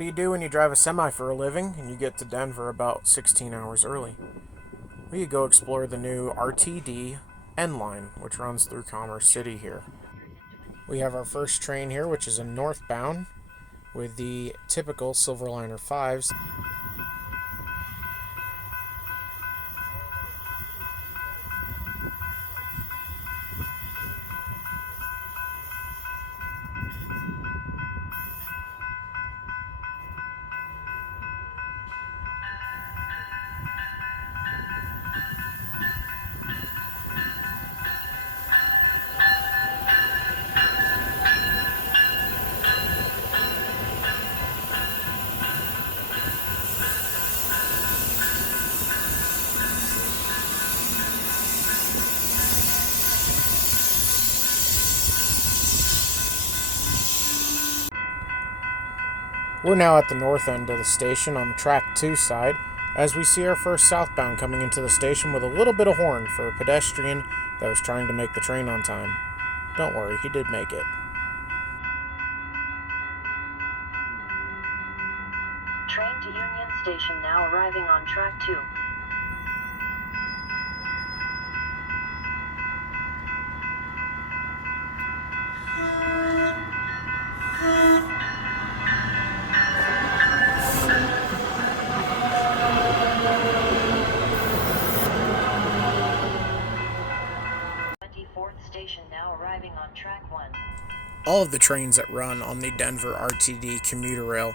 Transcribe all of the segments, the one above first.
What do you do when you drive a semi for a living and you get to Denver about 16 hours early? Well, you go explore the new RTD N Line, which runs through Commerce City here. We have our first train here, which is a northbound with the typical Silverliner 5s. We're now at the north end of the station on the track 2 side, as we see our first southbound coming into the station with a little bit of horn for a pedestrian that was trying to make the train on time. Don't worry, he did make it. Train to Union Station now arriving on track 2. Station now arriving on track 1. All of the trains that run on the Denver RTD Commuter Rail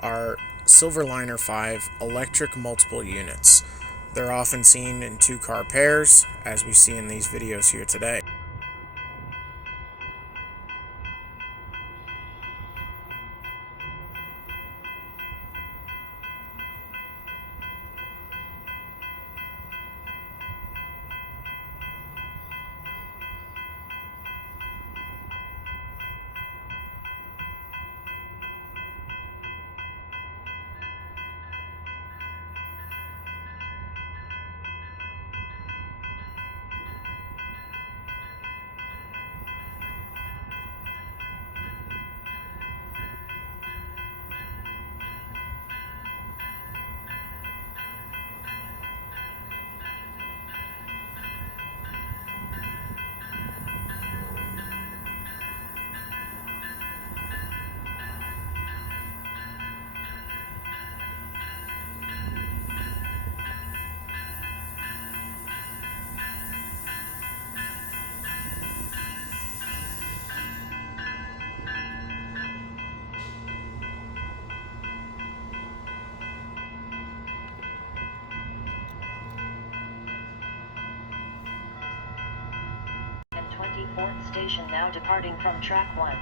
are Silverliner 5 electric multiple units. They're often seen in two-car pairs, as we see in these videos here today. And 24th station now departing from track 1.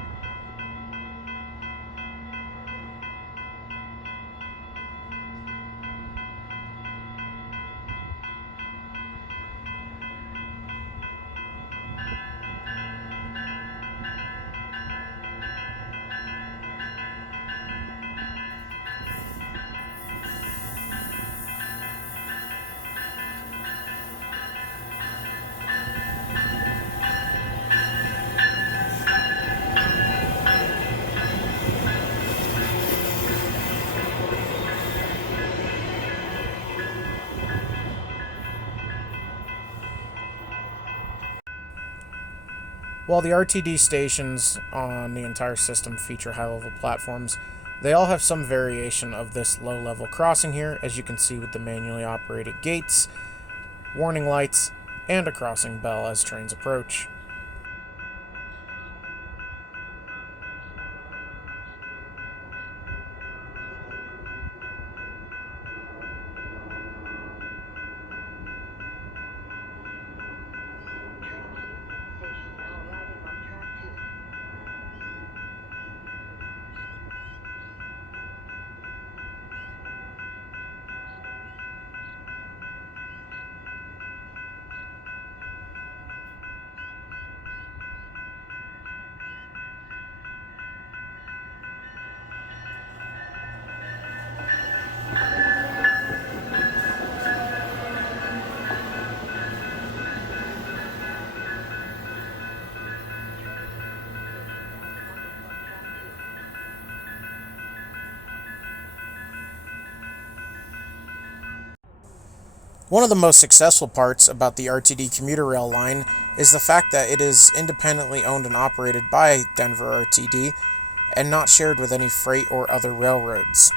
While the RTD stations on the entire system feature high-level platforms, they all have some variation of this low-level crossing here, as you can see with the manually operated gates, warning lights, and a crossing bell as trains approach. Train to Union Station now arriving on track 2. One of the most successful parts about the RTD Commuter Rail line is the fact that it is independently owned and operated by Denver RTD and not shared with any freight or other railroads.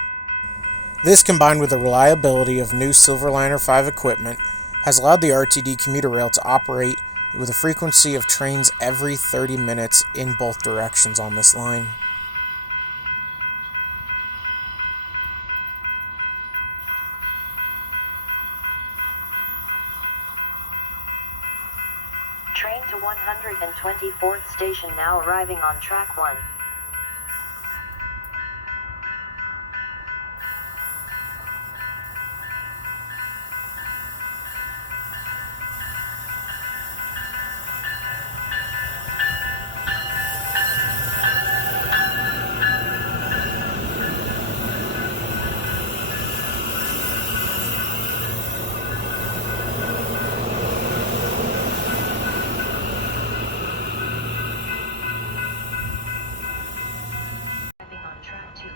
This, combined with the reliability of new Silverliner 5 equipment, has allowed the RTD Commuter Rail to operate with a frequency of trains every 30 minutes in both directions on this line. Train to 124th station now arriving on track 1. Arriving on track 2.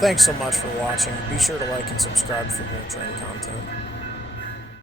Thanks so much for watching. Be sure to like and subscribe for more train content.